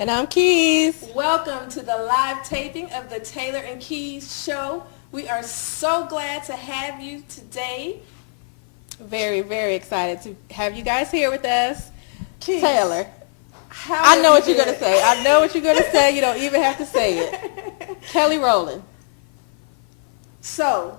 And I'm Keys. Welcome to the live taping of the Taylor and Keys show. We are so glad to have you today. Very, very excited to have you guys here with us. Keys, Taylor, I know what you're going to say. I know what you're going to say. You don't even have to say it. Kelly Rowland. So,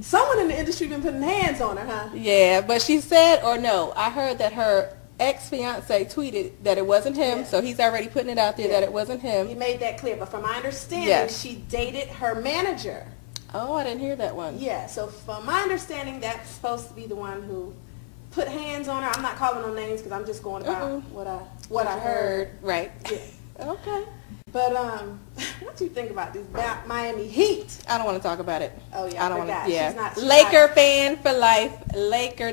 someone in the industry been putting hands on her, huh? Yeah, but she said, or no, I heard that her ex-fiance tweeted that it wasn't him, so he's already putting it out there that it wasn't him. He made that clear, but from my understanding, she dated her manager. Oh, I didn't hear that one. Yeah, so from my understanding, that's supposed to be the one who put hands on her. I'm not calling no names because I'm just going about what I heard. Right. Yeah. Okay. But what do you think about this Miami Heat? I don't want to talk about it. Oh yeah, I don't want to. Yeah, she's Laker fan for life. Laker.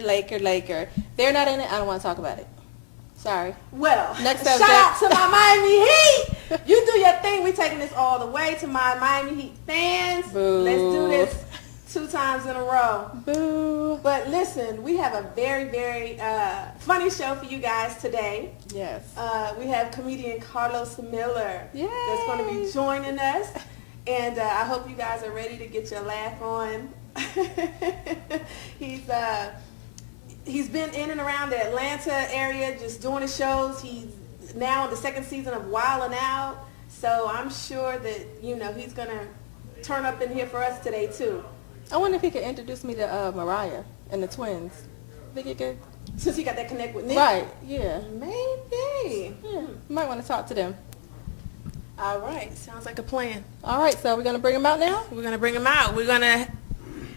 They're not in it. I don't want to talk about it. Sorry. Well, next shout out to my Miami Heat. You do your thing. We taking this all the way to my Miami Heat fans. Boo. Let's do this 2 times in a row. Boo. But listen, we have a very, very funny show for you guys today. Yes. We have comedian Carlos Miller. Yay. That's going to be joining us. And I hope you guys are ready to get your laugh on. He's been in and around the Atlanta area just doing his shows. He's now in the 2nd season of Wildin' Out. So I'm sure that, he's going to turn up in here for us today, too. I wonder if he could introduce me to Mariah and the twins. Think he could? Since he got that connect with Nick? Right, yeah. Maybe. Yeah, you might want to talk to them. All right, sounds like a plan. All right, so we're going to bring them out now? We're going to bring them out. We're going to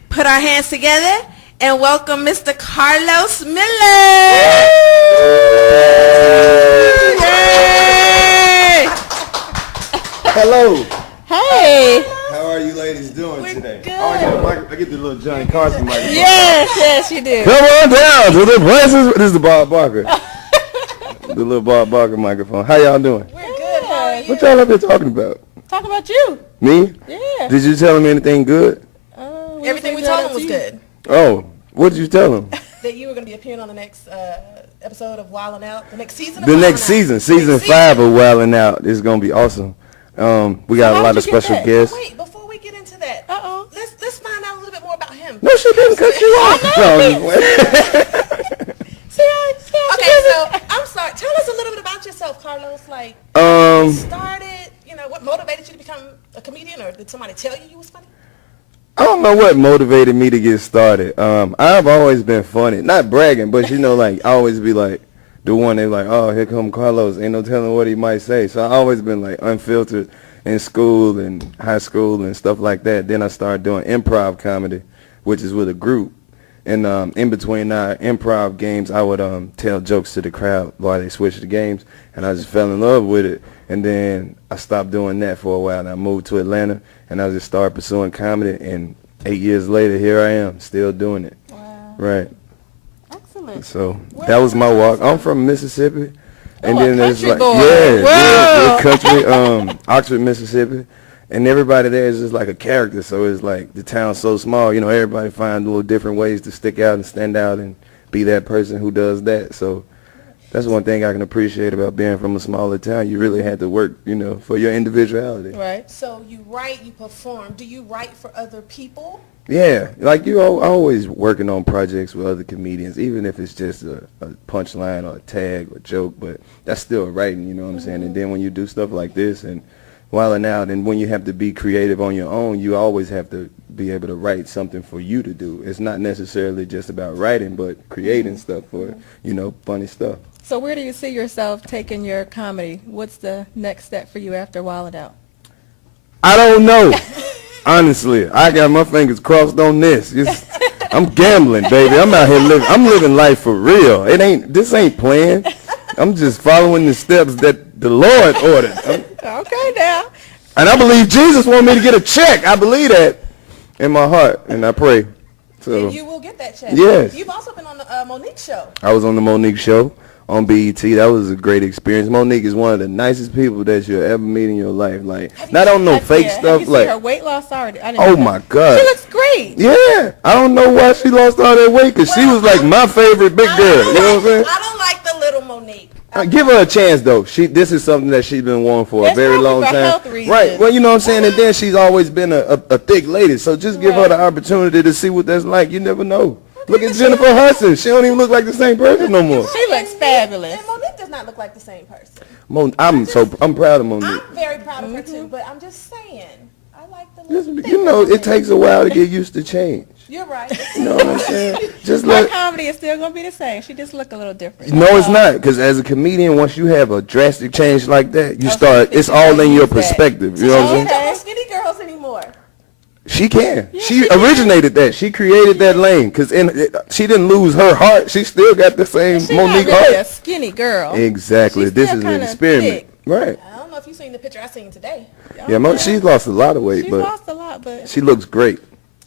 put our hands together and welcome Mr. Carlos Miller. Yay! Hello. Hey. How are you ladies doing today? Good. Oh, I get the little Johnny Carson microphone. Yes, you do. Come on down to the places. This is the Bob Barker. The little Bob Barker microphone. How y'all doing? We're good. How are you? What y'all up there talking about? Talk about you. Me? Yeah. Did you tell him anything good? Everything we told him was good. Oh, what did you tell him? That you were going to be appearing on the next episode of Wildin' Out. The next season of The Wildin' next Out. season, season 5 of Wildin' Out is going to be awesome. We got a lot of special guests. Wait, before we get into that, let's find out a little bit more about him. No, she didn't cut you off. Okay, so I'm sorry. Tell us a little bit about yourself, Carlos. Like, you started, what motivated you to become a comedian, or did somebody tell you was funny? I don't know what motivated me to get started. I've always been funny. Not bragging, but I always be like the one they like, oh, here come Carlos. Ain't no telling what he might say. So I always been like unfiltered in school and high school and stuff like that. Then I started doing improv comedy, which is with a group. And in between our improv games, I would tell jokes to the crowd while they switched the games. And I just fell in love with it. And then I stopped doing that for a while. And I moved to Atlanta, and I just started pursuing comedy. And 8 years later, here I am, still doing it. Wow. Right. Excellent. So that was my walk. I'm from Mississippi. And then there's country like, boy. yeah, country, Oxford, Mississippi. And everybody there is just like a character. So it's like the town's so small, everybody find little different ways to stick out and stand out and be that person who does that. So that's one thing I can appreciate about being from a smaller town. You really had to work, for your individuality. Right. So you write, you perform. Do you write for other people? Yeah, like always working on projects with other comedians, even if it's just a punchline or a tag or joke, but that's still writing, you know what I'm saying? And then when you do stuff like this and wilding out, and when you have to be creative on your own, you always have to be able to write something for you to do. It's not necessarily just about writing, but creating stuff for, funny stuff. So where do you see yourself taking your comedy? What's the next step for you after Wildin' Out? I don't know. Honestly, I got my fingers crossed on this. I'm gambling, baby. I'm out here living. I'm living life for real. This ain't playing. I'm just following the steps that the Lord ordered. Okay, now. And I believe Jesus wanted me to get a check. I believe that in my heart, and I pray. So And you will get that check. Yes. You've also been on the Monique show. I was on the Monique show on BET. That was a great experience. Monique is one of the nicest people that you'll ever meet in your life. Like, not on no fake stuff. Have you like, seen her weight loss already? I didn't oh know my that. God. She looks great. Yeah. I don't know why she lost all that weight, because she was like my favorite big girl. You know what I'm saying? I don't like the little Monique. Give her a chance though. This is something that she's been wanting for a It's very probably long for time. health reasons. Right. Well, you know what I'm saying. And then she's always been a thick lady. So just give her the opportunity to see what that's like. You never know. Look at Jennifer Hudson. She don't even look like the same person no more. She looks fabulous. And Monique does not look like the same person. I'm proud of Monique. I'm very proud of her too, but I'm just saying, I like the look. You know, it takes a while to get used to change. You're right. You know what I'm saying? Just Her like comedy is still gonna be the same. She just look a little different. no, it's not. Because as a comedian, once you have a drastic change like that, you start. It's you all can in your use that. perspective. You know what I'm saying? She don't skinny girls anymore. She can. She originated that. She created that lane. Because she didn't lose her heart. She still got the same She's Monique not really a heart. skinny girl. Exactly. She's This still is an kinda experiment. thick. Right. I don't know if you've seen the picture I seen today. Yeah, she's lost a lot of weight, She's but lost a lot, but she looks great.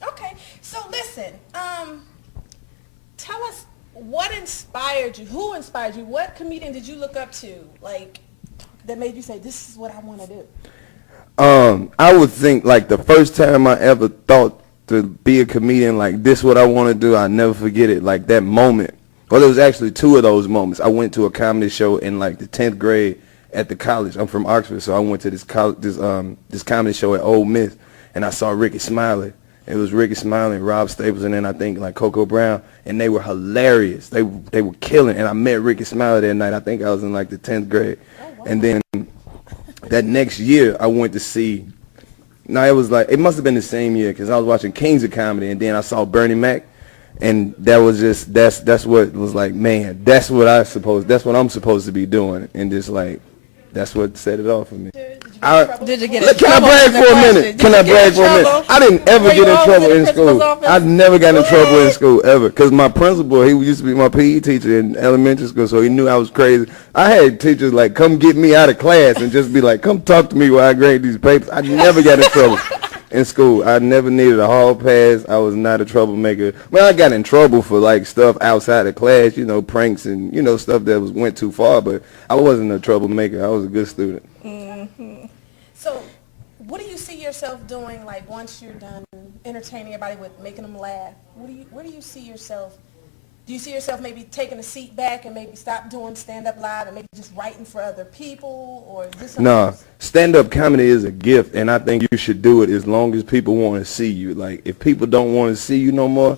Okay, so listen, tell us what inspired you? Who inspired you? What comedian did you look up to, like, that made you say, this is what I want to do? I would think like the first time I ever thought to be a comedian, like this what I want to do, I'll never forget it. Like that moment. Well, there was actually two of those moments. I went to a comedy show in like the 10th grade at the college. I'm from Oxford, so I went to this comedy show at Ole Miss, and I saw Ricky Smiley. It was Ricky Smiley, Rob Staples, and then I think like Coco Brown, and they were hilarious. They were killing, and I met Ricky Smiley that night. I think I was in like the 10th grade, and then that next year I went to see. No, it was like it must have been the same year because I was watching Kings of Comedy, and then I saw Bernie Mac, and that was just that's what was like, man, that's what I'm supposed to be doing, and just like that's what set it off for me. did you get in Can I trouble? brag for for a minute? Can I brag for a minute? I didn't ever get in trouble in school. I never got in trouble in school ever because my principal, he used to be my PE teacher in elementary school, so he knew I was crazy. I had teachers like come get me out of class and just be like, come talk to me while I grade these papers. I never got in trouble in school. I never needed a hall pass. I was not a troublemaker. Well, I got in trouble for like stuff outside of class, you know, pranks and, you know, stuff that went too far, but I wasn't a troublemaker. I was a good student. So what do you see yourself doing, like, once you're done entertaining everybody with making them laugh? Where do you see yourself? Do you see yourself maybe taking a seat back and maybe stop doing stand-up live and maybe just writing for other people? Or is this something else? Stand-up comedy is a gift, and I think you should do it as long as people want to see you. Like, if people don't want to see you no more,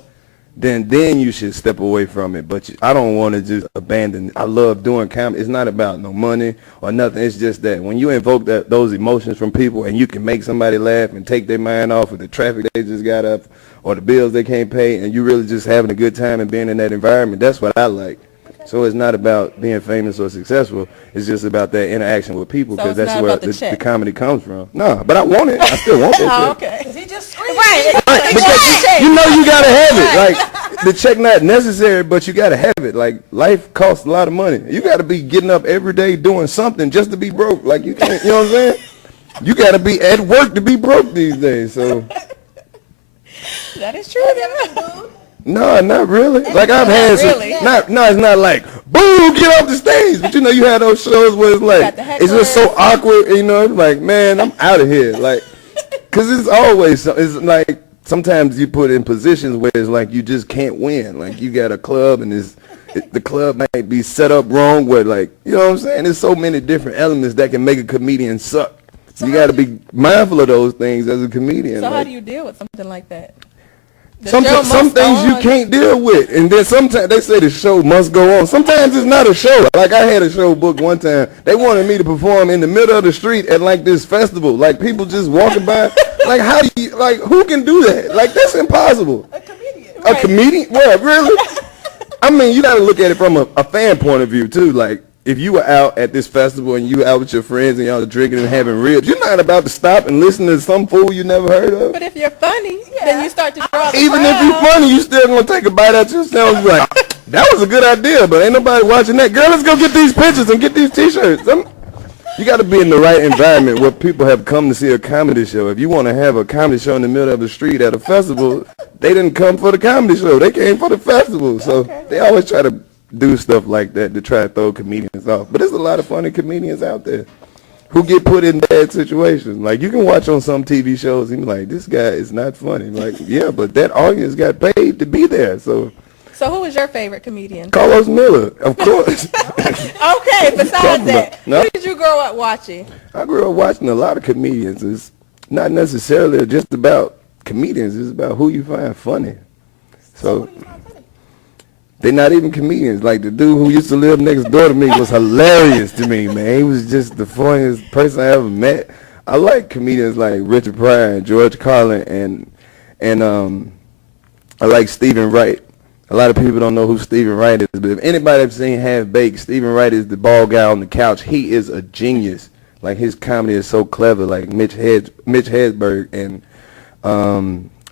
then you should step away from it. But I don't want to just abandon it. I love doing comedy. It's not about no money or nothing. It's just that when you invoke those emotions from people and you can make somebody laugh and take their mind off of the traffic they just got up or the bills they can't pay, and you really just having a good time and being in that environment, that's what I like. So it's not about being famous or successful. It's just about that interaction with people, because So that's it's not where about the check. the comedy comes from. No, but I want it. I still want that Oh, check. okay. Is he just screaming? Right. Right, because you know you gotta have it. Like the check not necessary, but you gotta have it. Like life costs a lot of money. You gotta be getting up every day doing something just to be broke. Like you can't, you know what I'm saying? You gotta be at work to be broke these days. So That is true. Have you ever been booed? no, not really. Like I've had some. really. No, it's not like boo, get off the stage. But you know, you had those shows where it's like got the it's just so hecklers. awkward. You know, it's like man, I'm out of here. Like, cause it's always it's like sometimes you put in positions where it's like you just can't win. Like you got a club and the club might be set up wrong. Where like you know what I'm saying? There's so many different elements that can make a comedian suck. You got to be mindful of those things as a comedian. So how like, do you deal with something like that? The some show some must things go you on. can't deal with, and then sometimes they say the show must go on. Sometimes it's not a show. Like I had a show booked one time. They wanted me to perform in the middle of the street at like this festival, like people just walking by. Like how do you like who can do that? Like that's impossible. A comedian. A comedian? Well, really? I mean, you got to look at it from a fan point of view too. Like if you were out at this festival and you were out with your friends and y'all were drinking and having ribs, you're not about to stop and listen to some fool you never heard of. But if you're funny, then you start to draw the Even if crowd. you're funny, you still gonna take a bite out yourself and be like, that was a good idea, but ain't nobody watching that. Girl, let's go get these pictures and get these t-shirts. You got to be in the right environment where people have come to see a comedy show. If you want to have a comedy show in the middle of the street at a festival, they didn't come for the comedy show. They came for the festival. So they always try to do stuff like that to try to throw comedians off. But there's a lot of funny comedians out there who get put in bad situations. Like you can watch on some TV shows and be like, this guy is not funny. Like, yeah, but that audience got paid to be there. So So who was your favorite comedian? Carlos Miller, of course. Okay, besides that, No. who did you grow up watching? I grew up watching a lot of comedians. It's not necessarily just about comedians. It's about who you find funny. So they're not even comedians. Like the dude who used to live next door to me was hilarious to me, man. He was just the funniest person I ever met. I like comedians like Richard Pryor and George Carlin and I like Stephen Wright. A lot of people don't know who Stephen Wright is, but if anybody has seen Half Baked, Stephen Wright is the bald guy on the couch. He is a genius. Like his comedy is so clever. Like Mitch Hedberg and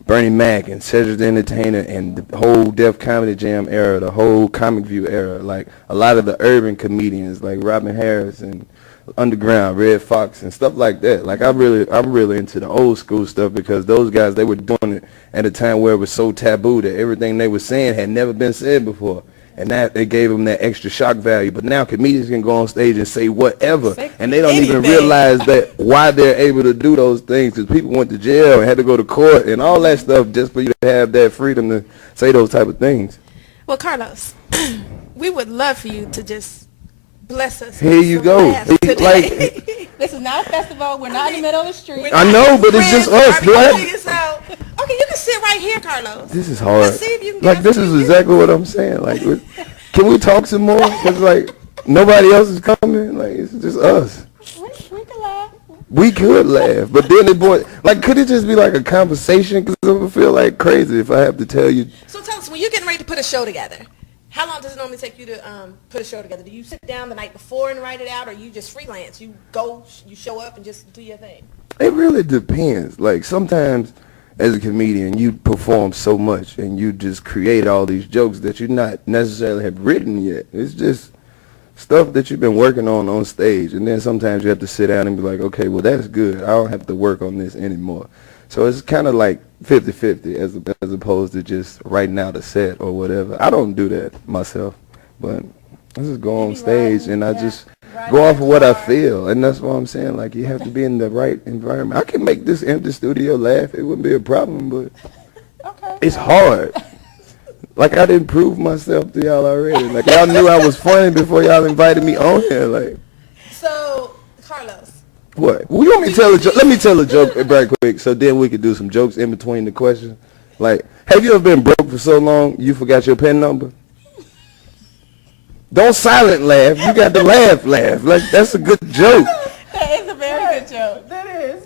Bernie Mac and Cedric the Entertainer and the whole Def Comedy Jam era, the whole Comic View era. Like a lot of the urban comedians like Robin Harris and Underground, Red Fox and stuff like that. Like I'm really into the old school stuff because those guys, they were doing it at a time where it was so taboo that everything they were saying had never been said before. And that it gave them that extra shock value. But now comedians can go on stage and say whatever, and they don't even realize that why they're able to do those things because people went to jail and had to go to court and all that stuff just for you to have that freedom to say those type of things. Well, Carlos, we would love for you to just bless us. Here you go. Like, This is not a festival. We're not in the middle of the street. I know, but it's just us. Okay, you can sit right here, Carlos. This is hard. Let's see if you can Like, get this is exactly what I'm saying. Like, can we talk some more? Because, like, nobody else is coming. Like, it's just us. We can laugh. We could laugh, but then could it just be like a conversation? Because it would feel like crazy if I have to tell you. So tell us, when you're getting ready to put a show together, how long does it normally take you to put a show together? Do you sit down the night before and write it out, or you just freelance? You go, you show up, and just do your thing? It really depends. Like, sometimes as a comedian, you perform so much and you just create all these jokes that you not necessarily have written yet. It's just stuff that you've been working on stage. And then sometimes you have to sit down and be like, okay, well, that's good. I don't have to work on this anymore. So it's kind of like 50-50 as opposed to just writing out a set or whatever. I don't do that myself, but I just go on stage and I just go off of what I feel. And that's what I'm saying. Like, you have to be in the right environment. I can make this empty studio laugh. It wouldn't be a problem, but it's hard. Like, I didn't prove myself to y'all already. Like, y'all knew I was funny before y'all invited me on here. Like, so, Carlos. what? Well, you want me to tell a joke? Let me tell a joke right quick, so then we can do some jokes in between the questions. Like, have you ever been broke for so long you forgot your PIN number? Don't silent laugh. You got to laugh. Like, that's a good joke. That is a very good joke. That is.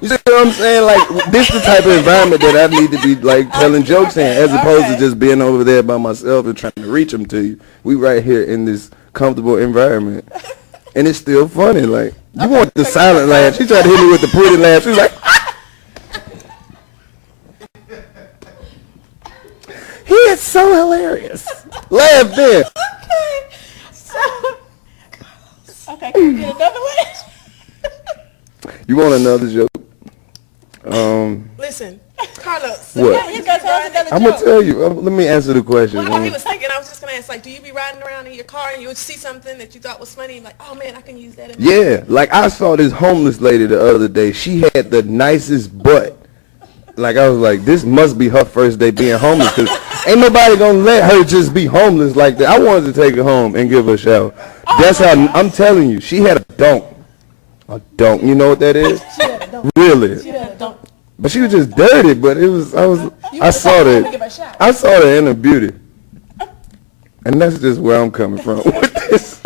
You see what I'm saying? Like, this is the type of environment that I need to be, like, telling jokes in, as opposed to just being over there by myself and trying to reach them to you. We right here in this comfortable environment. And it's still funny. Like, you want the silent laugh. She tried to hit me with the pretty laugh. She was like, he is so hilarious. Laugh then. Okay. So, okay, can we get another one? You want another joke? Listen, Carlos. What? He's gonna tell us another I'm joke. going to tell you. Let me answer the question. What he was thinking, I was just going to ask, like, do you be riding around in your car and you would see something that you thought was funny, like, oh, man, I can use that in my Yeah, like I saw this homeless lady the other day. She had the nicest butt. Like, I was like, this must be her first day being homeless, because ain't nobody going to let her just be homeless like that. I wanted to take her home and give her a shower. That's how, I'm telling you, she had a donk. A donk, you know what that is? Really? But she was just dirty, but I saw the inner beauty. And that's just where I'm coming from with this.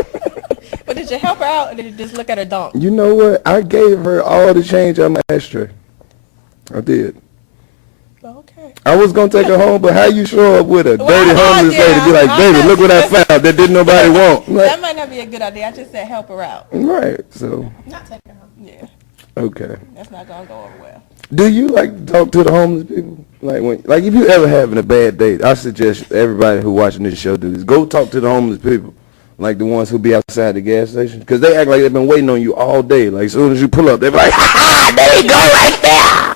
But did you help her out, or did you just look at her donk? You know what? I gave her all the change on my ashtray. I did. Okay. I was going to take her home, but how you show up with a dirty homeless lady be like, baby, look what I found that didn't nobody want? Like, That might not be a good idea. I just said help her out. right, so, Not take her home. Yeah. okay. That's not going to go over well. Do you like to talk to the homeless people? Like if you ever having a bad date, I suggest everybody who watching this show do this. Go talk to the homeless people, like the ones who be outside the gas station, because they act like they've been waiting on you all day. Like as soon as you pull up, they're like, ha, there you go right there.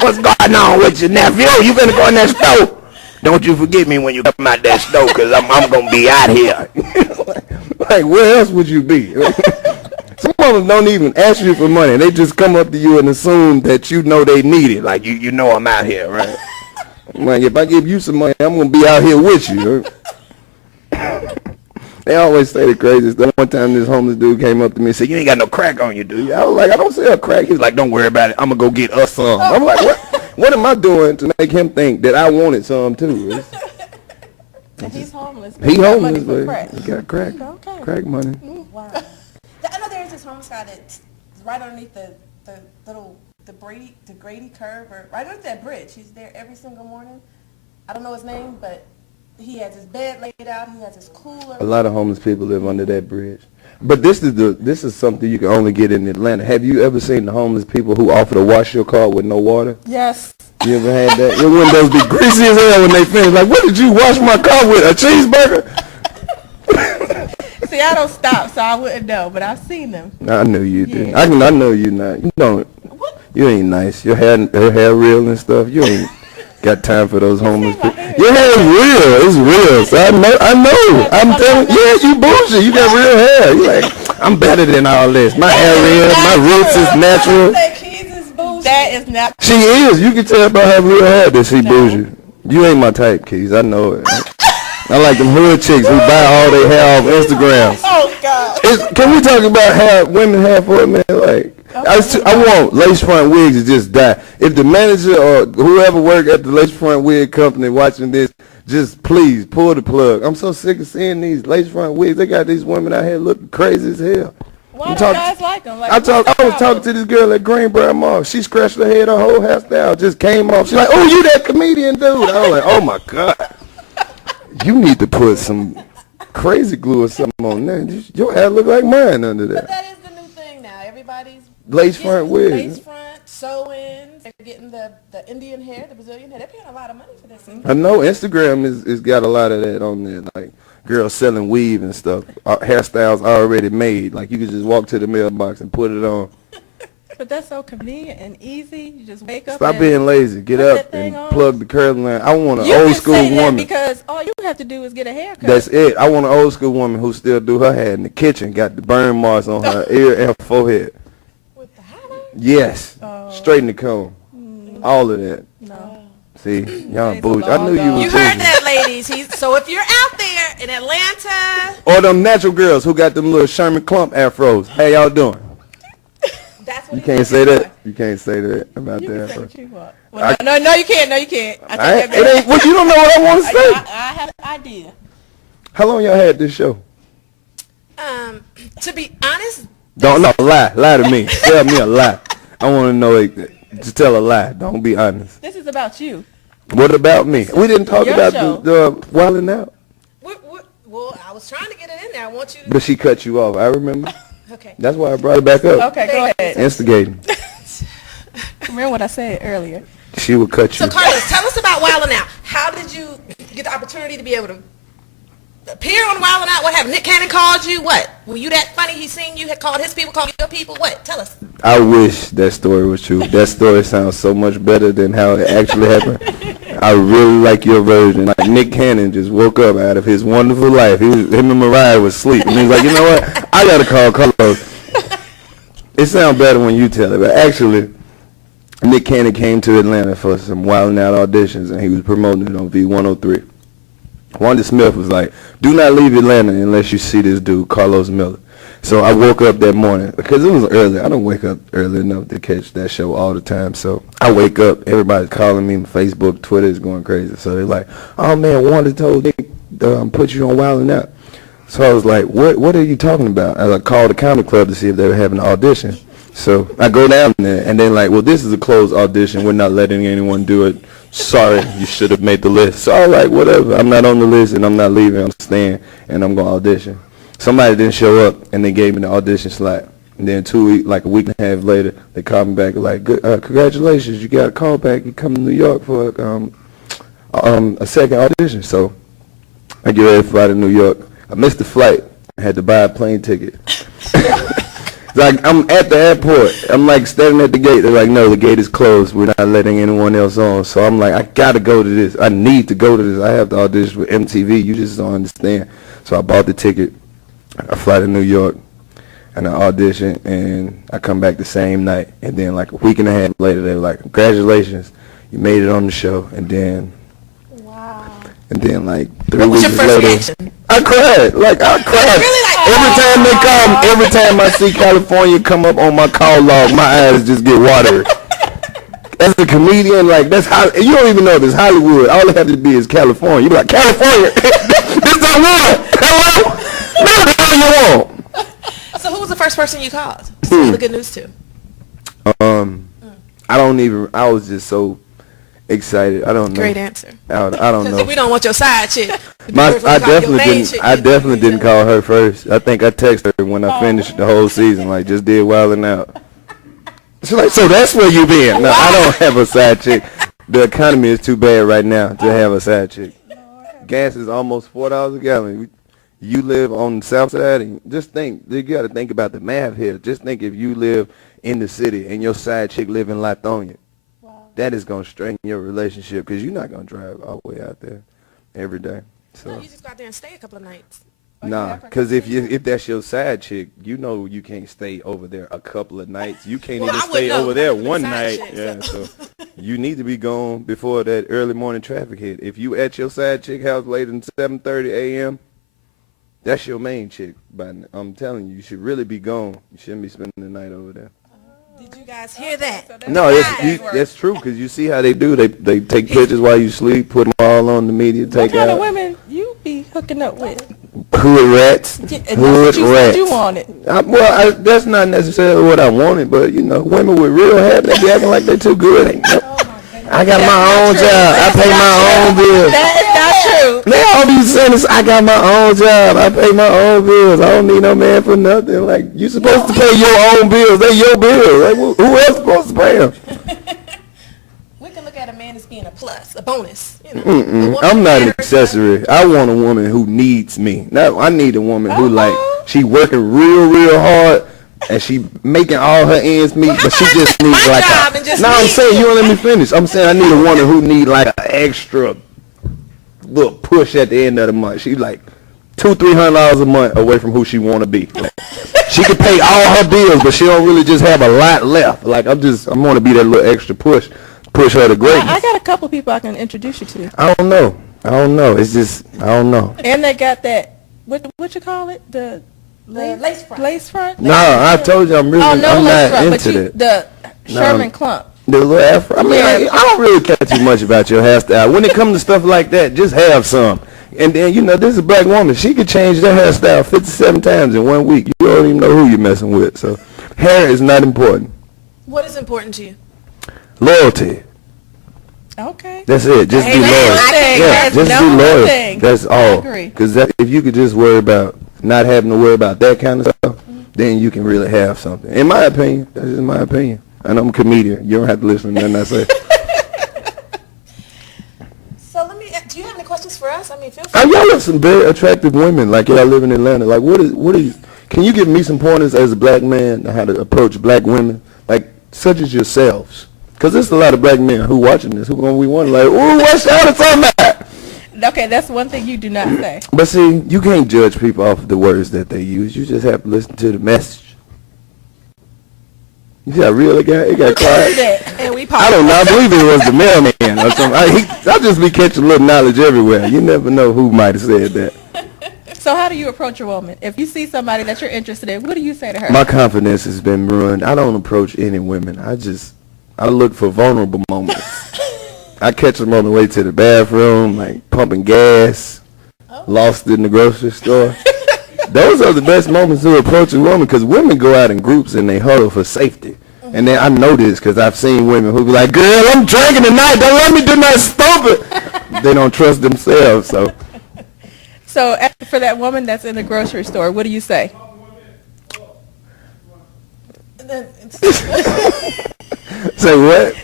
What's going on with your nephew? You gonna go in that store? Don't you forget me when you come out that store, because I'm gonna be out here. Like where else would you be? Some of them don't even ask you for money. They just come up to you and assume that you know they need it. Like, you know I'm out here, right? I'm like, if I give you some money, I'm going to be out here with you. They always say the craziest stuff. One time this homeless dude came up to me and said, you ain't got no crack on you, do you? I was like, I don't sell crack. He's like, don't worry about it. I'm going to go get us some. I'm like, what am I doing to make him think that I wanted some too? And he's homeless. He got homeless, money for but crack. he got crack. Okay. Crack money. Wow. I know there's this homeless guy that's right underneath the Grady curve, or right underneath that bridge. He's there every single morning. I don't know his name, but he has his bed laid out. He has his cooler. A lot of homeless people live under that bridge. But this is something you can only get in Atlanta. Have you ever seen the homeless people who offer to wash your car with no water? Yes. You ever had that? Your windows be greasy as hell when they finish. Like, what did you wash my car with? A cheeseburger? See, I don't stop, so I wouldn't know, but I've seen them. I knew you did. Yeah. I know you not. You don't. You ain't nice. Your hair real and stuff. You ain't got time for those homeless people. Your hair is real. It's real. So I know. I'm telling you. Yeah, you bullshit. You got real hair. You like, I'm better than all this. My hair real. My roots is natural. That is not. She is. You can tell by her real hair that she bullshit. You ain't my type, Keys. I know it. I like them hood chicks who buy all their hair off Instagram. Oh, God. Can we talk about how women have for it, man? Like, I want lace front wigs to just die. If the manager or whoever work at the lace front wig company watching this, just please pull the plug. I'm so sick of seeing these lace front wigs. They got these women out here looking crazy as hell. Why do guys like them? Like, I was talking to this girl at Greenbrier Mall. She scratched her head, her whole hairstyle just came off. She's like, oh, you that comedian dude. I was like, oh, my God. You need to put some crazy glue or something on there. Your hair look like mine under there. But that is the new thing now. Everybody's lace front wigs. Lace front, sew-ins. They're getting the Indian hair, the Brazilian hair. They're paying a lot of money for this. I know Instagram is got a lot of that on there. Like girls selling weave and stuff. Hairstyles already made. Like you could just walk to the mailbox and put it on. But that's so convenient and easy. You just wake up. Stop being lazy. Get up and plug the curling line. I want an old school woman. Because all you have to do is get a haircut. That's it. I want an old school woman who still do her hair in the kitchen. Got the burn marks on her ear and her forehead. With the hammer? Yes. Straighten the comb. All of that. No. See, y'all bullshit. I knew you was You heard that, ladies. So if you're out there in Atlanta. Or them natural girls who got them little Sherman Clump afros. How y'all doing? That's what You can't say that. You can't say that about that. Say what you want. Well, no, you can't. No, you can't. It ain't, well, you don't know what I want to say. I have an idea. How long y'all had this show? To be honest. Don't lie to me. Tell me a lie. I want to know it. Just tell a lie. Don't be honest. This is about you. What about me? We didn't talk Your about show. the wilding out. Well, I was trying to get it in there. I want you to. But she cut you off. I remember. Okay. That's why I brought it back up. Okay, go ahead. Instigating. Remember what I said earlier. She would cut you. So, Carlos, tell us about Wildin' Out. How did you get the opportunity to be able to appear on Wildin' Out? What happened? Nick Cannon called you? What? Were you that funny? He seen you, had called his people, called your people? What? Tell us. I wish that story was true. That story sounds so much better than how it actually happened. I really like your version. Like Nick Cannon just woke up out of his wonderful life. Him and Mariah was asleep. And he was like, you know what? I got to call Carlos. It sounds better when you tell it. But actually, Nick Cannon came to Atlanta for some Wildin' Out auditions, and he was promoting it on V103. Wanda Smith was like, do not leave Atlanta unless you see this dude, Carlos Miller. So I woke up that morning, because it was early. I don't wake up early enough to catch that show all the time. So I wake up, everybody's calling me, Facebook, Twitter is going crazy. So they're like, oh man, Wanda told Nick put you on Wildin' Out. So I was like, what are you talking about? I called the comedy club to see if they were having an audition. So I go down there, and they're like, well, this is a closed audition. We're not letting anyone do it. Sorry, you should have made the list. So I was like, whatever. I'm not on the list, and I'm not leaving. I'm staying, and I'm going to audition. Somebody didn't show up, and they gave me the audition slot. And then a week and a half later, they called me back like, congratulations, you got a call back. You come to New York for a second audition. So I get ready to fly to New York. I missed the flight. I had to buy a plane ticket. Like, I'm at the airport. I'm like standing at the gate. They're like, no, the gate is closed. We're not letting anyone else on. So I'm like, I got to go to this. I need to go to this. I have to audition with MTV. You just don't understand. So I bought the ticket. I fly to New York, and I audition, and I come back the same night. And then like a week and a half later, they were like, congratulations, you made it on the show. And then And then like 3 What was weeks your first later, reaction? I cried. Like I cried. Really? Like, Every time I see California come up on my call log, my eyes just get watery. As a comedian, like that's how you don't even know this Hollywood. All it has to be is California. You be like California. This don't want. Hello. What the hell you want? So who was the first person you called to tell the good news to? I was just so excited. I don't know. Great answer. I don't Because know. we don't want your side chick. I definitely didn't call her first. I think I texted her when I finished the whole season, like just did Wildin' Out. She's like, so that's where you been? No, I don't have a side chick. The economy is too bad right now to have a side chick. Gas is almost $4 a gallon. You live on the south side, and just think, you got to think about the math here. Just think if you live in the city and your side chick live in Lithonia. That is going to strain your relationship because you're not going to drive all the way out there every day. So. No, you just go out there and stay a couple of nights. Nah, because if that's your side chick, you know you can't stay over there a couple of nights. You can't even stay over there one night. Yeah, so you need to be gone before that early morning traffic hit. If you at your side chick house later than 7:30 a.m., that's your main chick. But I'm telling you, you should really be gone. You shouldn't be spending the night over there. Did you guys hear that? No, that's true because you see how they do. They take pictures while you sleep, put them all on the media, take What kind out. of women you be hooking up with? Hood rats. And that's Hood what you rats. said you wanted. That's not necessarily what I wanted, but you know, women with real hair, they be acting like they too good. I got my own job. I pay my own bills. That is not true. They all be saying this. I got my own job. I pay my own bills. I don't need no man for nothing. Like you supposed to pay your own bills. They your bills. Like who else supposed to pay them? We can look at a man as being a plus, a bonus. You know, a woman I'm not an matters. accessory. I want a woman who needs me. I need a woman who like she working real hard and she making all her ends meet, but she just needs my like job and just No, I'm me. saying you don't let me finish. I'm saying I need a woman who need like an extra little push at the end of the month. She like $200-300 a month away from who she want to be. Like, she can pay all her bills, but she don't really just have a lot left. Like I want to be that little extra push her to greatness. I got a couple people I can introduce you to. I don't know. It's just I don't know. And they got that, what you call it? The lace front. Lace front? No, I told you I'm Oh, no I'm lace not front, into but that. the Sherman Clump. The little afro. I mean, Yeah. I don't really care too much about your hairstyle. When it comes to stuff like that, just have some. And then, you know, this is a black woman. She could change their hairstyle 57 times in 1 week. You don't even know who you're messing with. So hair is not important. What is important to you? Loyalty. Okay. That's it. Just be Amen. loyal. I think Yeah, that's just be number loyal. thing. That's I all. agree. Because if you could just worry about not having to worry about that kind of stuff, then you can really have something. In my opinion, that's just my opinion. And I'm a comedian. You don't have to listen to nothing I say. So do you have any questions for us? I mean, feel free. Y'all have some very attractive women. Like y'all live in Atlanta. Like what is? Can you give me some pointers as a black man on how to approach black women, like such as yourselves? Because there's a lot of black men who watching this who gonna be wondering like, ooh, what's y'all talking about? Okay, that's one thing you do not say. But see, you can't judge people off of the words that they use. You just have to listen to the message. You see how real it got? It got quiet. And we I don't know. I believe it was the mailman or something. I just be catching little knowledge everywhere. You never know who might have said that. So how do you approach a woman? If you see somebody that you're interested in, what do you say to her? My confidence has been ruined. I don't approach any women. I look for vulnerable moments. I catch them on the way to the bathroom, like pumping gas, lost in the grocery store. Those are the best moments to approach a woman because women go out in groups and they huddle for safety. And then I know this because I've seen women who be like, girl, I'm drinking tonight. Don't let me do nothing stupid. They don't trust themselves. So for that woman that's in the grocery store, what do you say? Say what?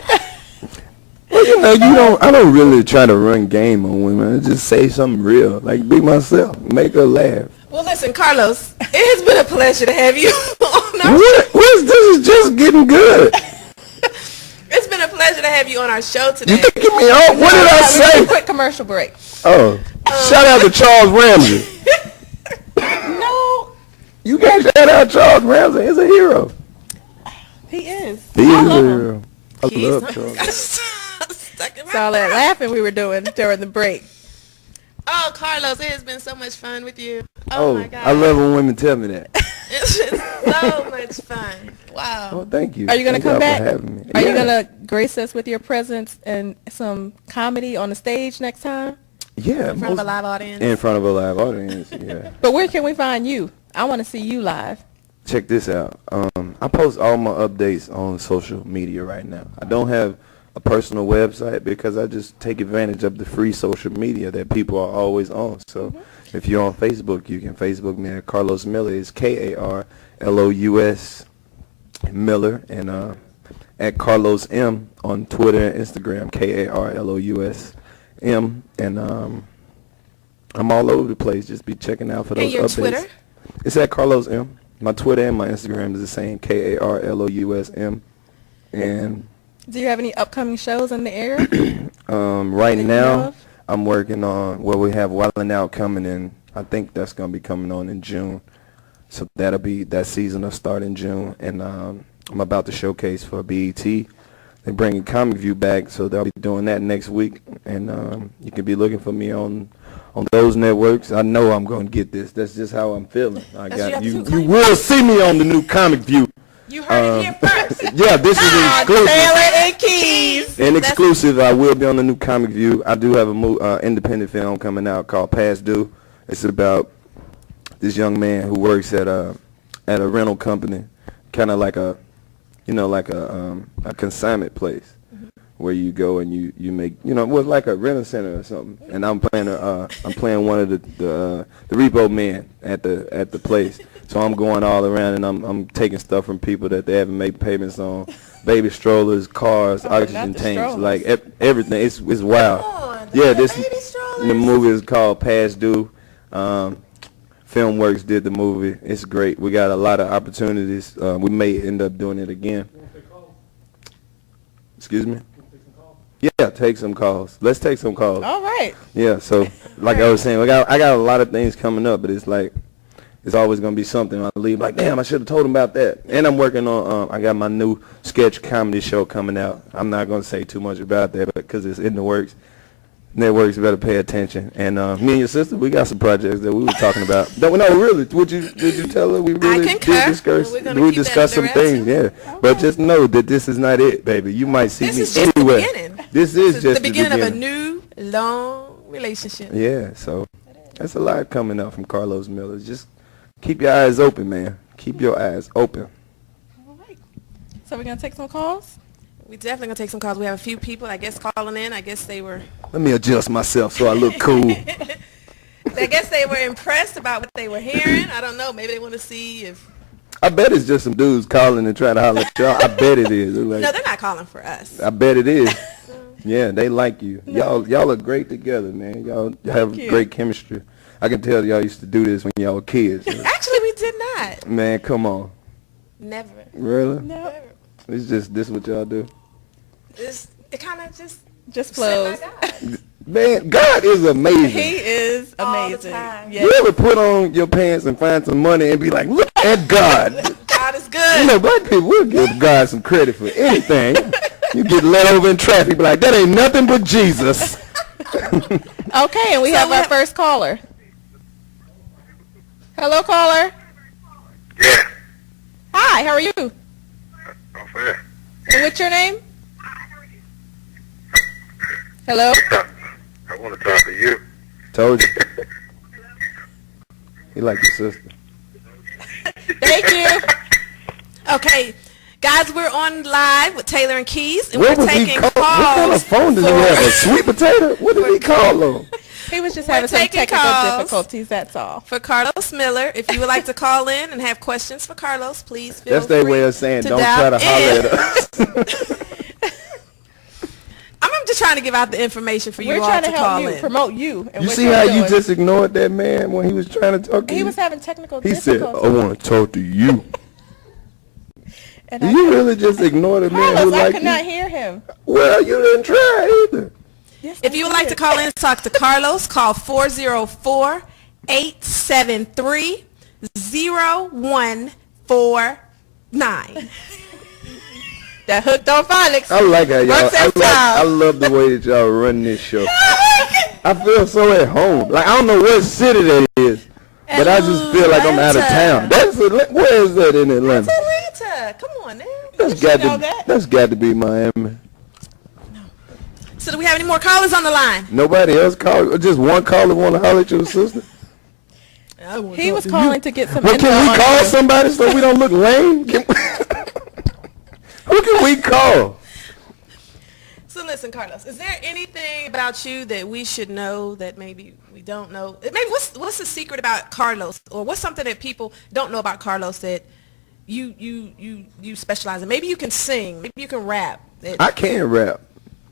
Well, you know, I don't really try to run game on women. I just say something real. Like, be myself. Make her laugh. Well, listen, Carlos, it has been a pleasure to have you on our This is just getting good. It's been a pleasure to have you on our show today. You taking me off? What did I We need say? a quick commercial break. Oh, shout out to Charles Ramsey. No, You can't shout out Charles Ramsey. He's a hero. he is. He I is a love him. hero. I love Charles. Stuck in my It's all that laughing we were doing during the break. Oh, Carlos, it has been so much fun with you. Oh, my God. I love when women tell me that. It's been so much fun. Wow. Oh, thank you. Are you going to Thank come y'all back? for having me. Are you Yeah. going to grace us with your presence and some comedy on the stage next time? Yeah. In front of a live audience. In front of a live audience, yeah. But where can we find you? I want to see you live. Check this out. I post all my updates on social media right now. I don't have a personal website because I just take advantage of the free social media that people are always on. So if you're on Facebook, you can Facebook me at Carlos Miller. It's KARLOUS Miller. And at Carlos M on Twitter and Instagram, KARLOUS M. And I'm all over the place. Just be checking out for those And your updates. Twitter? It's at Carlos M. My Twitter and my Instagram is the same, KARLOUS M. And Do you have any upcoming shows in the area? right That you know now, of? I'm working on, we have Wildin' Out coming in. I think that's going to be coming on in June. So that season will start in June. And I'm about to showcase for BET. They're bringing Comic View back, so they'll be doing that next week. And you can be looking for me on those networks. I know I'm going to get this. That's just how I'm feeling. You will see me on the new Comic View. You heard it here first. Yeah, this is an exclusive. Taylor and Keys. An exclusive. I will be on the new Comic View. I do have a independent film coming out called Past Due. It's about this young man who works at a rental company, kind of like a consignment place where you go and you make, like a rental center or something. And I'm playing one of the repo men at the place. So I'm going all around and I'm taking stuff from people that they haven't made payments on, baby strollers, cars, oxygen not the tanks, strollers. like everything. It's wild. on, Yeah, the this baby strollers. the movie is called Past Due. Filmworks did the movie. It's great. We got a lot of opportunities. We may end up doing it again. Excuse me? Yeah, take some calls. Let's take some calls. All right. Yeah, so like I was saying, I got a lot of things coming up, but it's like it's always gonna be something. I leave like, damn, I should have told him about that. And I'm working on. I got my new sketch comedy show coming out. I'm not gonna say too much about that, because it's in the works. Networks better pay attention. And me and your sister, we got some projects that we were talking about. No, really. Did you tell her we really concur. did discuss? We're gonna We keep that discussed some under things, yeah. But just know that this is not it, baby. You might see This me is just the anywhere. beginning. This is just the beginning of a new, long relationship. Yeah, so that's a lot coming up from Carlos Miller. Just keep your eyes open, man. Keep your eyes open. All right. So we're going to take some calls? We definitely gonna take some calls. We have a few people, I guess, calling in. I guess they were Let me adjust myself so I look cool. impressed about what they were hearing. I don't know. Maybe they want to see if. I bet it's just some dudes calling and trying to holler at y'all. I bet it is. Like, No, they're not calling for us. I bet it is. Yeah, they like you. Y'all are great together, man. Y'all have you. great chemistry. I can tell y'all used to do this when y'all were kids. Actually, we did not. Man, come on. Never. Really? No. It's just this what y'all do? It kind of just Just flows. set my God. Man, God is amazing. He is All the amazing. time. Yes. You ever put on your pants and find some money and be like, look at God? God is You good. know, black people will give God some credit for anything. You get let over in traffic, be like, that ain't nothing but Jesus. Okay, and we So have we our have- first caller. Hello, caller. Yeah, Hi, how are you? I'm fair. And what's your name? Hello? I want to talk to you. Told you. He like your sister. Thank you. Okay, guys, we're on live with Taylor and Keys, and What we're was he taking called? What kind of calls. phone does he have? A sweet potato? What did he call on? He was just We're having some taking technical calls. difficulties, that's all. For Carlos Miller, if you would like to call in and have questions for Carlos, please feel That's free their way of saying to don't dial try to holler in. at us. I'm just trying to give out the information for We're you all trying to to help call you, in. promote you. And You what see you're how you doing. just ignored that man when he was trying to talk to He you? was having technical He said, difficulties. I want to talk to you. And Do I you could- really just ignore the man who Carlos, I like could you? not hear him. Well, you didn't try either. Yes, If I you would like to did. call in and talk to Carlos, call 404-873-0149. That hooked on phonics. I like how y'all. Works every time. I love the way that y'all run this show. I feel so at home. Like, I don't know what city that is, but I just feel like I'm out of town. Where is that in Atlanta? That's Atlanta. Come on now. That's got to be Miami. So do we have any more callers on the line? Nobody else called? Just one caller want to holler at your sister? He was calling to get some Well, info can we on call you. somebody so we don't look lame? Who can we call? So listen, Carlos, is there anything about you that we should know that maybe we don't know? Maybe what's the secret about Carlos, or what's something that people don't know about Carlos that you specialize in? Maybe you can sing, maybe you can rap. I can rap,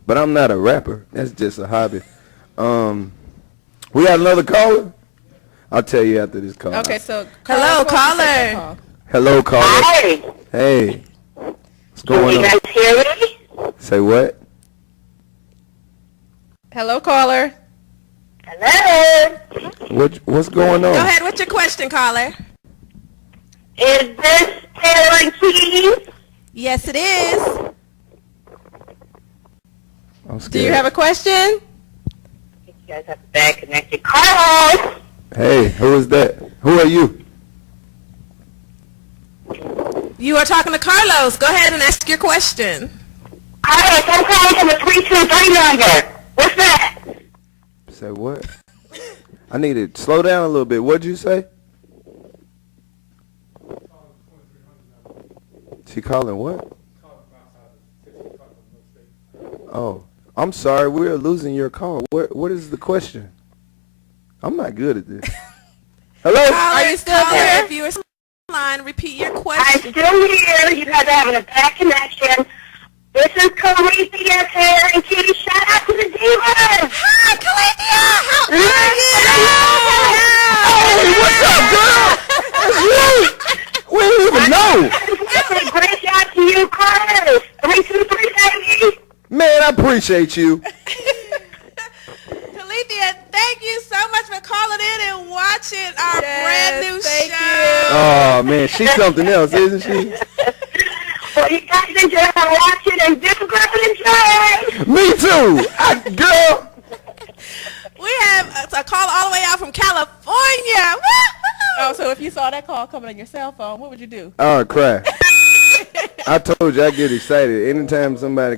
but I'm not a rapper. That's just a hobby. We got another caller? I'll tell you after this call. Okay, so Hello, Carlos, why don't you take that caller. call? Hello, caller. Hi. Hey. What's Can going you on? guys hear me? Say what? Hello, caller. Hello. What's going on? Go ahead, what's your question, caller? Is this Taylor and Keys? Yes, it is. I'm scared. Do you have a question? You guys have a bad connection. Carlos. Hey, who is that? Who are you? You are talking to Carlos. Go ahead and ask your question. Carlos, I'm calling from a 323 number. What's that? Say what? I need to slow down a little bit. What'd you say? She calling what? Oh, I'm sorry. We're losing your call. What is the question? I'm not good at this. Hello? Caller, Are you still there? If you are still on the line, repeat your I'm question. still here. You guys are having a bad connection. This is Calesia, Taylor and Keys. Shout out to the divas. Hi, Calesia. How are you? Hey, what's up, girl? That's you. We didn't even know. Great job to you, Carlos. 323, baby. Man, I appreciate you. Calesia, thank you so much for calling in and watching our brand new thank show. you. Oh, man, she's something else, isn't she? Well, you guys enjoy watching and this girl enjoy. Me too. Girl. We have a call all the way out from California. Woo-hoo! Oh, so if you saw that call coming on your cell phone, what would you do? Oh, crap. I told you I get excited. Anytime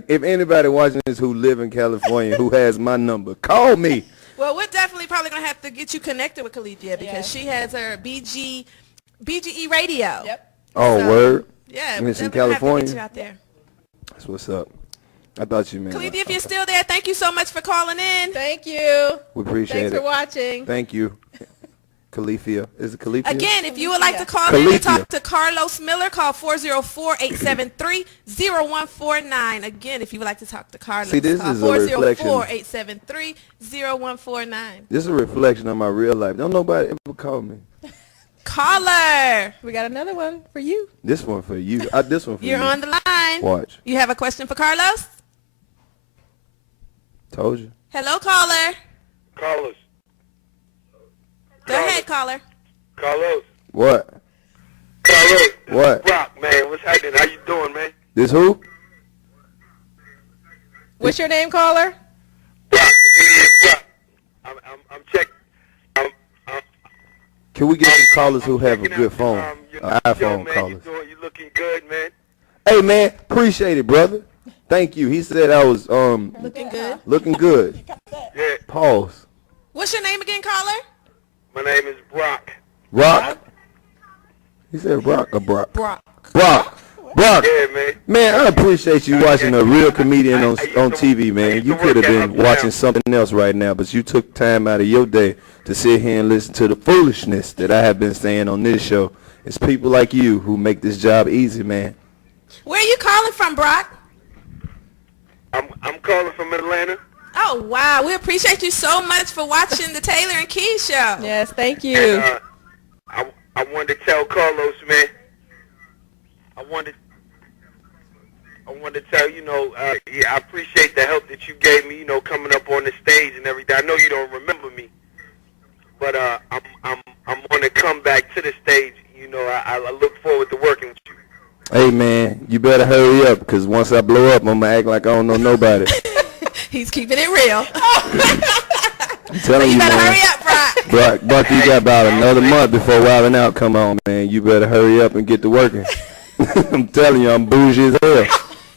if anybody watching this who live in California who has my number, call me. Well, we're definitely probably going to have to get you connected with Calesia because she has her BGE radio. Yep. Oh, So, word. Yeah, And we're it's in definitely gonna have to California? get you out there. That's what's up. I thought you meant. Calesia, if you're still there, thank you so much for calling in. Thank you. We appreciate Thanks it. for watching. Thank you. Califia. Is it Califia? Again, if you would like to call in Calesia. and talk to Carlos Miller, call 404-873-0149. Again, if you would like to talk to Carlos, See, this call is a reflection. 404-873-0149. This is a reflection of my real life. Don't nobody ever call me. Caller, We got another one for you. This one for you. This one for you're you. on the line. Watch. You have a question for Carlos? Told you. Hello, caller. Carlos. Go ahead, caller. Carlos. What? Carlos. What? Brock, man. What's happening? How you doing, man? This who? What's your name, caller? Brock. Brock. I'm checking. Can we get some callers who have a checking good out, phone? your iPhone show, man. callers. You looking good, man. Hey, man. Appreciate it, brother. Thank you. He said I was Looking good. looking good. Yeah. Pause. What's your name again, caller? My name is Brock. Rock. He said Brock or Brock? Brock. Brock. Brock. Yeah, man. Man, I appreciate you watching a real comedian on TV, man. You could have been watching something else right now, but you took time out of your day to sit here and listen to the foolishness that I have been saying on this show. It's people like you who make this job easy, man. Where are you calling from, Brock? I'm calling from Atlanta. Oh, wow. We appreciate you so much for watching the Taylor and Keys show. Yes, thank you. And, I wanted to tell Carlos, man. I wanted to tell yeah, I appreciate the help that you gave me, coming up on the stage and everything. I know you don't remember me, but I'm going to come back to the stage. I look forward to working with you. Hey, man, you better hurry up, because once I blow up, I'm going to act like I don't know nobody. He's keeping it real. I'm telling You you, better man. hurry up, Brock. Brock, you got about another month before Wildin' Out come on, man. You better hurry up and get to working. I'm telling you, I'm bougie as hell.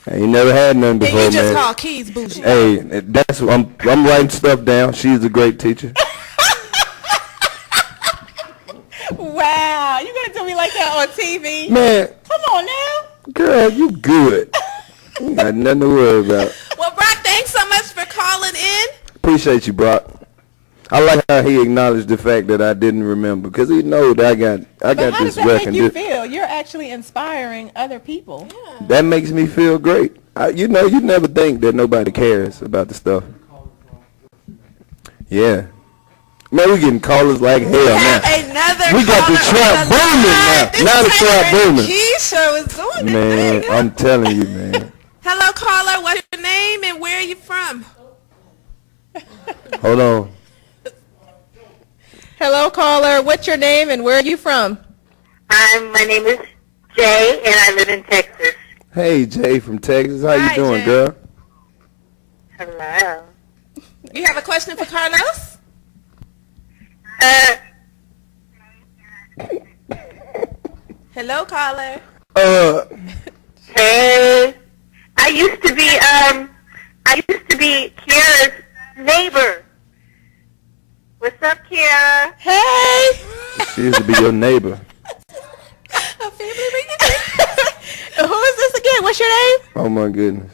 I ain't never had nothing And before, you just man. call Keys bougie. Hey, that's I'm writing stuff down. She's a great teacher. Wow, you gonna do me like that on TV? Man, Come on now. girl, you good. You got nothing to worry about. Well, Brock, thanks so much for calling in. Appreciate you, Brock. I like how he acknowledged the fact that I didn't remember, because he knows that I But got how this does that make you record. feel? You're actually inspiring other people. That makes me feel great. You know, you never think that nobody cares about the stuff. Yeah. Man, we getting callers like hell now. Another We got the caller trap on the booming line. now. This Now the Taylor trap and booming. Keys show is doing it. Man, There you I'm go. telling you, man. Hello, caller. What's your name and where are you from? Hold on. Hello, caller. What's your name and where are you from? My name is Jay, and I live in Texas. Hey, Jay from Texas. How you Hi, doing, Jay. girl? Hello. You have a question for Carlos? Hello, caller. Hey. I used to be Kiara's neighbor. What's up, Kiara? Hey. She used to be your neighbor. A family reunion? Who is this again? What's your name? Oh, my goodness.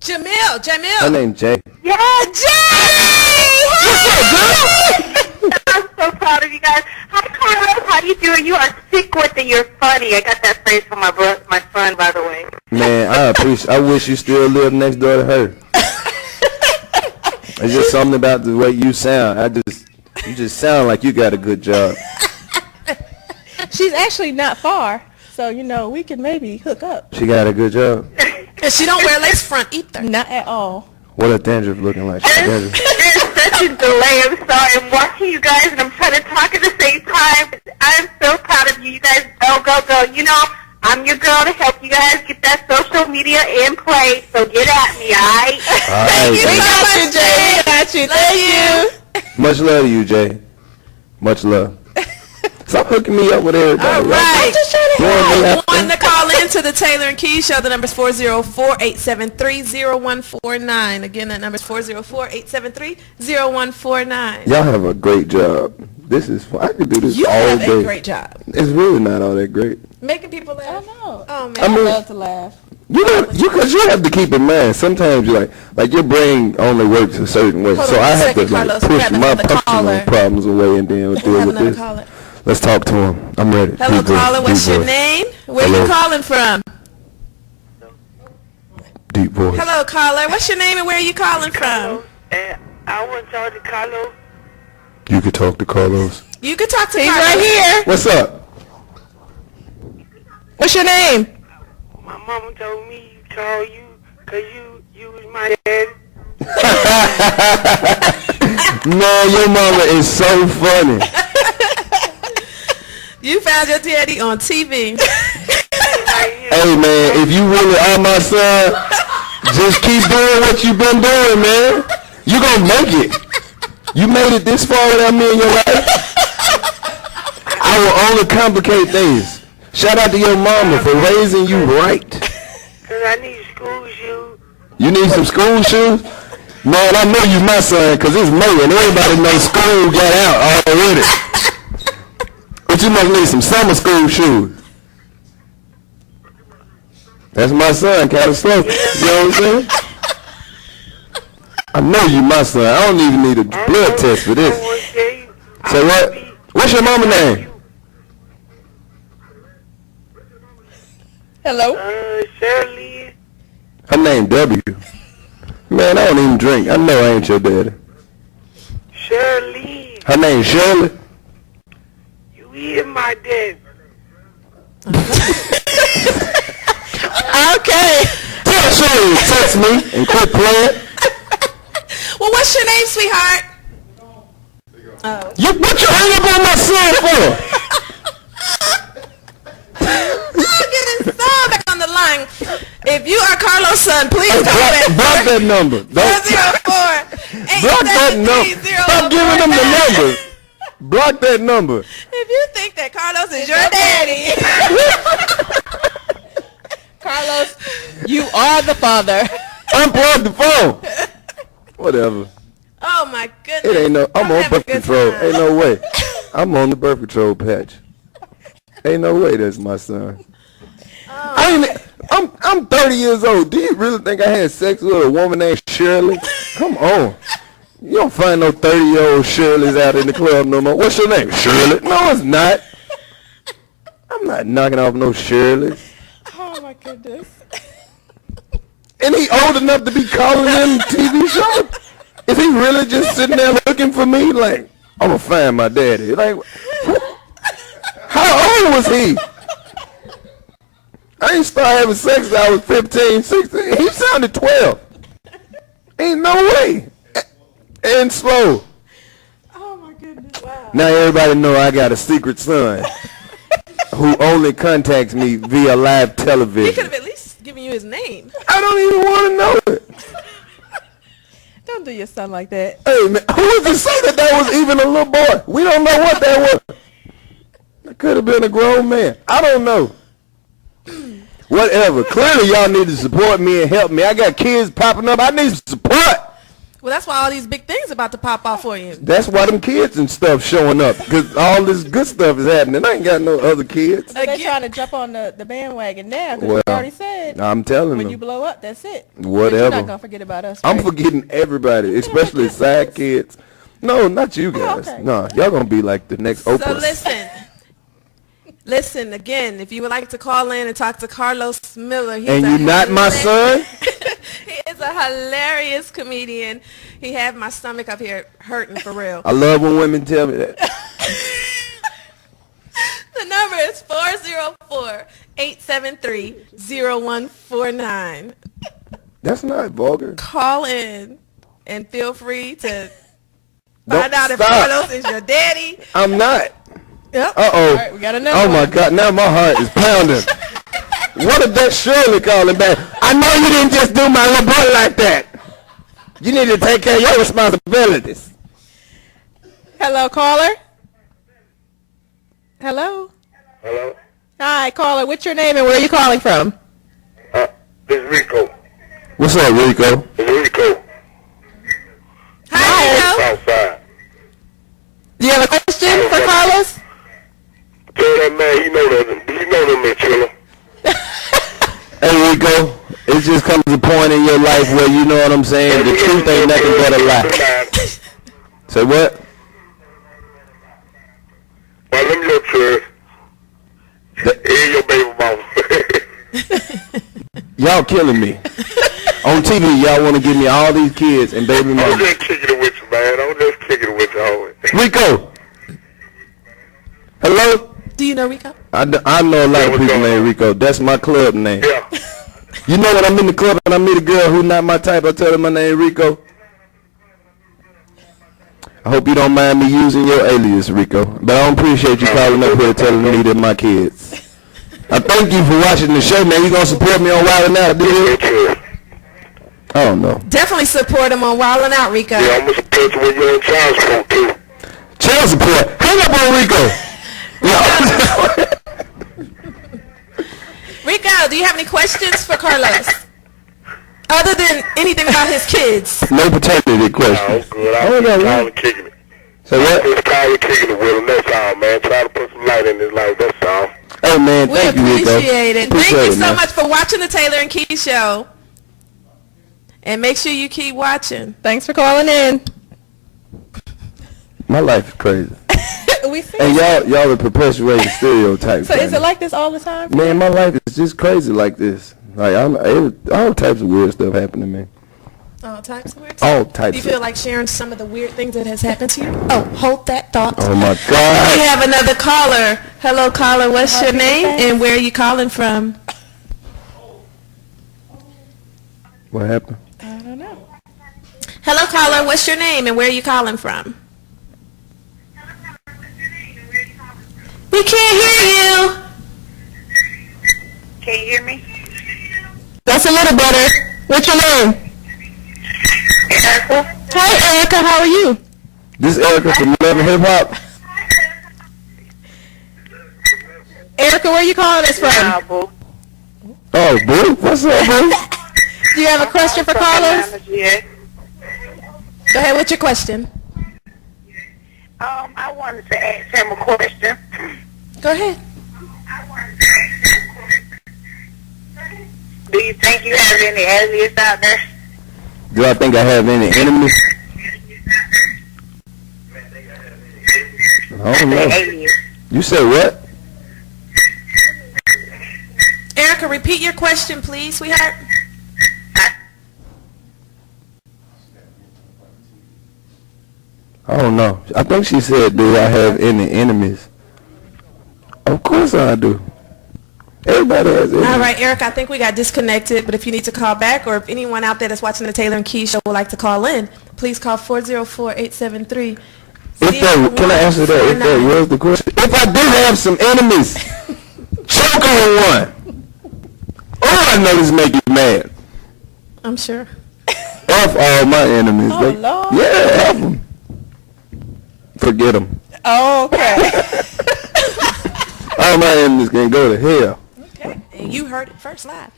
Jamil. Her name Jay. Yeah, Jay! I'm so proud of you guys. Hi, Carlos. How you doing? You are sick with it. You're funny. I got that phrase from my son, by the way. Man, I wish you still lived next door to her. It's just something about the way you sound. You just sound like you got a good job. She's actually not far, so we can maybe hook up. She got a good job. And she don't wear lace front either. Not at all. What a dandruff looking like. She dandruff. There's such a delay. I'm sorry. I'm watching you guys, and I'm trying to talk at the same time. I'm so proud of you. You guys go. I'm your girl to help you guys get that social media in place. So get at me, all right? All right, We Jay. got you, Jay. We got you. Thank you. Much love to you, Jay. Much love. Stop hooking me up with everybody. All right. Blowing me out. Want to call in to the Taylor and Keys Show. The number's 404-873-0149. Again, that number's 404-873-0149. Y'all have a great job. This is fun. I could do this You all have day. a great job. It's really not all that great. Making people I laugh. know. Oh, man. I mean, love to laugh. Because you have to keep in mind, sometimes you like your brain only works a certain way. Hold So on I a have second, to Carlos. We push have my another personal caller. problems away and then We deal have with another this. caller. Let's talk to him. I'm ready. Hello, Deep voice, caller. What's deep your voice. name? Where Hello. you calling from? Deep voice. Hello, caller. What's your name and where are you calling from? I want to talk to Carlos. You could talk to Carlos. You can talk to He's Carlos. right here. What's up? What's your name? My mama told me to call you because you was my daddy. Man, your mama is so funny. You found your daddy on TV. Hey, man, if you really are my son, just keep doing what you've been doing, man. You gonna make it. You made it this far without me in your life. I will only complicate things. Shout out to your mama for raising you right. Because I need school shoes. You need some school shoes? Man, I know you my son because it's May and everybody knows school got out already. But you must need some summer school shoes. That's my son, kind of slow. You know what I'm saying? I know you my son. I don't even need a blood test for I this. want to tell you. So what? What's your mama name? Hello. Shirley. Her name W. Man, I don't even drink. I know I ain't your daddy. Shirley. Her name Shirley. You is my dad. Okay. Tell Shirley to text me and quit playing. Well, what's your name, sweetheart? What you hang up on my son for? I'll get his son back on the line. If you are Carlos' son, please Hey, call block that number. Don't- 404 Block that number. Stop giving them the number. Block that number. If you think that Carlos is your daddy, Carlos, you are the father. Unplug the phone. Whatever. oh my goodness. It ain't no. I'm Y'all on have a birth good control. time. Ain't no way. I'm on the birth control patch. Ain't no way that's my son. I'm 30 years old. Do you really think I had sex with a woman named Shirley? Come on. You don't find no 30-year-old Shirleys out in the club no more. What's your name? Shirley? No, it's not. I'm not knocking off no Shirleys. Oh my goodness. And he old enough to be calling in TV show? Is he really just sitting there looking for me? Like, I'm going to find my daddy. Like, how old was he? I ain't started having sex until I was 15, 16. He sounded 12. Ain't no way. And slow. Oh my goodness. Wow. Now everybody know I got a secret son who only contacts me via live He could television. have at least given you his name. I don't even want to know it. Don't do your son like that. Hey, man, who was to say that that was even a little boy? We don't know what that was. That could have been a grown man. I don't know. Whatever. Clearly, y'all need to support me and help me. I got kids popping up. I need support. Well, that's why all these big things about to pop off for you. That's why them kids and stuff showing up. Because all this good stuff is happening. I ain't got no other kids. But they're Again. trying to jump on the bandwagon now because Well, you already said I'm telling when you them. blow up, that's it. But Whatever. you're not going to forget about us, I'm right? forgetting everybody, especially side kids. No, not you guys. okay. No, y'all going to be like the next Oprah. So listen again. If you would like to call in and talk to Carlos Miller, he's And a you not my son? He is a hilarious comedian. He had my stomach up here hurting for real. I love when women tell me that. The number is 404-873-0149. That's not vulgar. Call in and feel free to Don't find out if stop. Carlos is your daddy. I'm not. Yep. Uh-oh. All right, we got another Oh, my one. God. Now my heart is pounding. What if that Shirley calling back? I know you didn't just do my little boy like that. You need to take care of your responsibilities. Hello, caller. Hello. Hello? Hi, caller. What's your name and where are you calling from? This is Rico. What's up, Rico? This is Rico. Hi, Rico. Outside. Do you have a question for Carlos? Tell that man he know them in Chilla. Hey, Rico, it just comes a point in your life where you know what I'm saying. The truth ain't nothing but a lie. Say what? Well, let me look to hear your baby mama. Y'all killing me. On TV, y'all want to give me all these kids and baby I'm mama. just kicking it with you, man. I'm just kicking it with you, homie. Rico. Hello? Do you know Rico? I know a lot Yeah, of what's people going named on? Rico. That's my club name. Yeah. You know when I'm in the club and I meet a girl who not my type, I tell her my name Rico. I hope you don't mind me using your alias, Rico. But I don't appreciate you calling up here telling me they're my kids. I thank you for watching the show, man. You gonna support me on Wild 'N Out, dude? I don't know. Definitely support him on Wildin' Out, Rico. Yeah, I'm going to support you when you're in child support, too. Child support. Hang up on Rico. No. Rico, do you have any questions for Carlos? Other than anything about his kids? No paternity Oh, question. good. Oh, I'm no, just no. calling kicking it. Say what? Just calling kicking it with him. That's all, man. Try to put some light in his life. That's all. Hey, man, We thank you, Rico. appreciate it. Thank Appreciate you it, so man. much for watching the Taylor and Key Show. And make sure you keep watching. Thanks for calling in. My life is crazy. We see. And y'all are perpetuating stereotypes. So is man. it like this all the time? Man, my life is just crazy like this. Like all types of weird stuff happen to me. All types of weird All Do types. you feel like sharing some of the weird things that has happened to you? Oh, hold that thought. Oh my We God. have another caller. Hello, caller. What's your name and where are you calling from? What happened? I don't know. Hello, caller. What's your name and where are you calling from? We can't hear you. Can you hear me? That's a little better. What's your name? Erica? Hi, Erica. How are you? This Erica from Love and Hip Hop. Erica, where you calling us from? Nah, boo. Oh, boo. What's up, boo? Do you have a question for Carlos? Yeah. Go ahead with your question. I wanted to ask him a question. Go ahead. Do you think you have any aliens out there? Do I think I have any enemies? I don't know. Aliens. You said what? Erica, repeat your question, please, sweetheart. I don't know. I think she said, do I have any enemies? Of course I do. Everybody has enemies. All right, Erica, I think we got disconnected, but if you need to call back or if anyone out there that's watching the Taylor and Keys show would like to call in, please call 404-873. Can I answer that? If that was the question. If I do have some enemies, choke on one. Oh, I know this make you mad. I'm sure. F all my enemies. Oh, Lord. Yeah, F them. Forget them. Oh, okay. All my enemies can go to hell. Okay, and you heard it first live.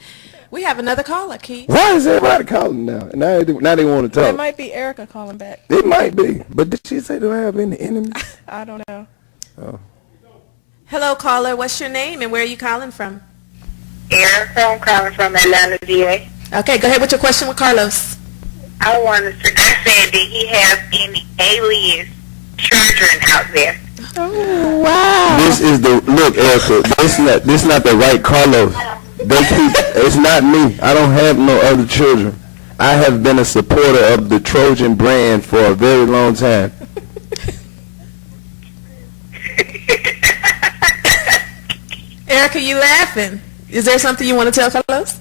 We have another caller, Keys. Why is everybody calling now? Now they want to That talk. might be Erica calling back. It might be. But did she say, do I have any enemies? I don't know. Hello, caller. What's your name and where are you calling from? Erica, I'm calling from Atlanta, GA. Okay, go ahead with your question with Carlos. I said, did he have any alien children out there? Oh, wow. This is look, Erica, this not the right Carlos. It's not me. I don't have no other children. I have been a supporter of the Trojan brand for a very long time. Erica, you laughing? Is there something you want to tell Carlos?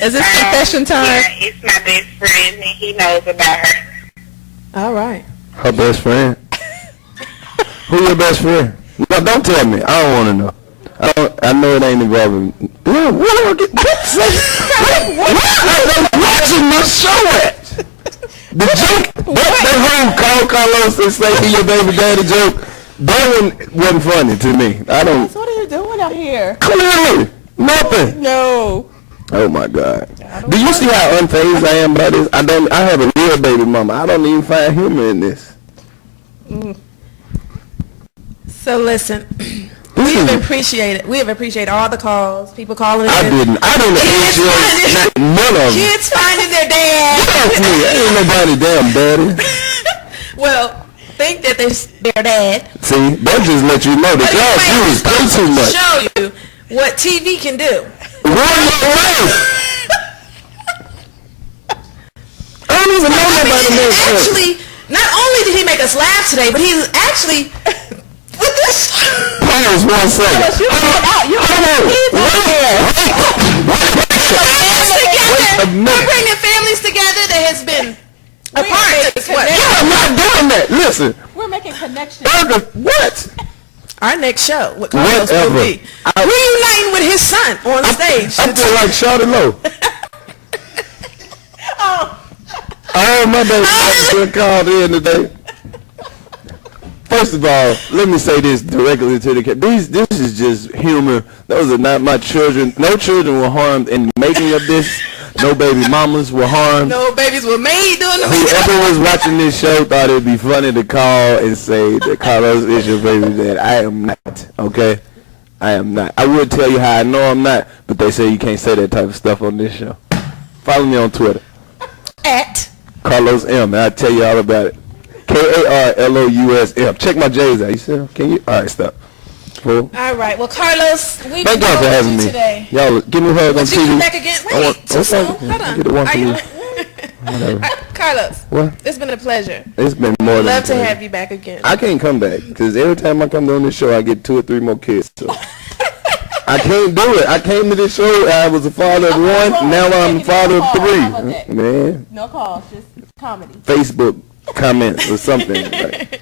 Is this confession time? Yeah, it's my best friend, and he knows about her. All right. Her best friend? Who your best friend? No, don't tell me. I don't want to know. I know it ain't involving. What am I watching my show at? The joke, that whole call Carlos and say he your baby daddy joke, that one wasn't funny to me. I don't. What are you doing out here? Clearly, nothing. No. Oh my God. Do you see how unfazed I am by this? I have a real baby mama. I don't even find humor in this. So listen, we have appreciated all the calls, people calling in. I didn't appreciate none of them. Kids finding their dad. Fuck me. I ain't nobody damn daddy. Well, think that they're their dad. See, that just let you know that y'all viewers play too much. Show you what TV can do. Run your life. I don't even know nobody named Actually, not only did he make us laugh today, but he's actually with this. Pause 1 second. You put out. You put out. We're bringing families together that has been apart. I'm not doing that. Listen. We're making connections. What? Our next show, what Carlos will Whatever. be reuniting with his son on stage. I feel like Shawty Low. Oh, my baby been called in today. First of all, let me say this directly to the kid. This is just humor. Those are not my children. No children were harmed in the making of this. No baby mamas were harmed. No babies were made doing the Whoever was watching this show thought it'd be funny to call and say that Carlos is your baby dad. I am not, okay? I am not. I would tell you how I know I'm not, but they say you can't say that type of stuff on this show. Follow me on Twitter. at. Carlos M. And I'll tell you all about it. KARLOUSM. Check my J's out. You see them? Can you? All right, stop. Cool. All right. Well, Carlos, we Thank y'all for having me. today. Y'all, give me a hug on Would you TV. come back again? Wait, too soon. Hold on. Get it one Are for you? me. Whatever. Carlos, What? it's been a pleasure. It's been more than Love a to pleasure. have you back again. I can't come back because every time I come on this show, I get 2 or 3 more kids. So. I can't do it. I came to this show. I was a father of 1. Now I'm a father of 3. Man, No calls, just comedy. Facebook comments or something. Like,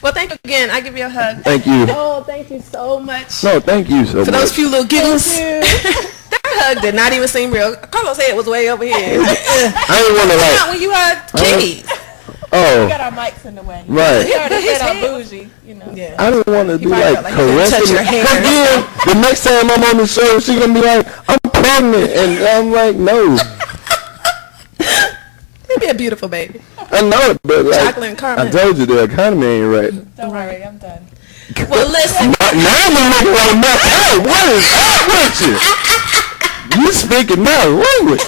Well, thank you again. I give you a hug. thank you. Oh, thank you so much. No, thank you so For much. those few little giggles. That hug did not even seem real. Carlos said it was way over here. I didn't want to Not like. when you hugged Keys. Oh, got our mics in the way. right. We already His said I'm hair. bougie, you know. Yeah. I don't want to be might like feel like he didn't touch caressing your her. hair. Cause then the next time I'm on the show, she's gonna be like, "I'm pregnant," and I'm like, "No." It'd be a beautiful baby. I know it, but like, Chocolate and caramel. I told you the economy ain't right. Don't worry, I'm done. Well, listen. Now I'm looking like that. Hey, what is up with you? You speaking my language.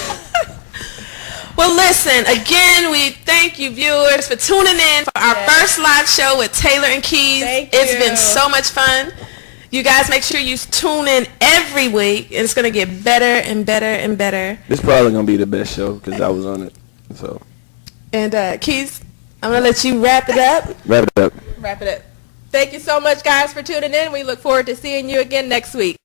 Well, listen, again, we thank you, viewers, for tuning in for our first live show with Taylor and Keys. Thank It's you. been so much fun. You guys make sure you tune in every week. It's going to get better and better and better. This probably gonna be the best show because I was on it. So And, Keys, I'm going to let you wrap it up. wrap it up. Wrap it up. Thank you so much, guys, for tuning in. We look forward to seeing you again next week.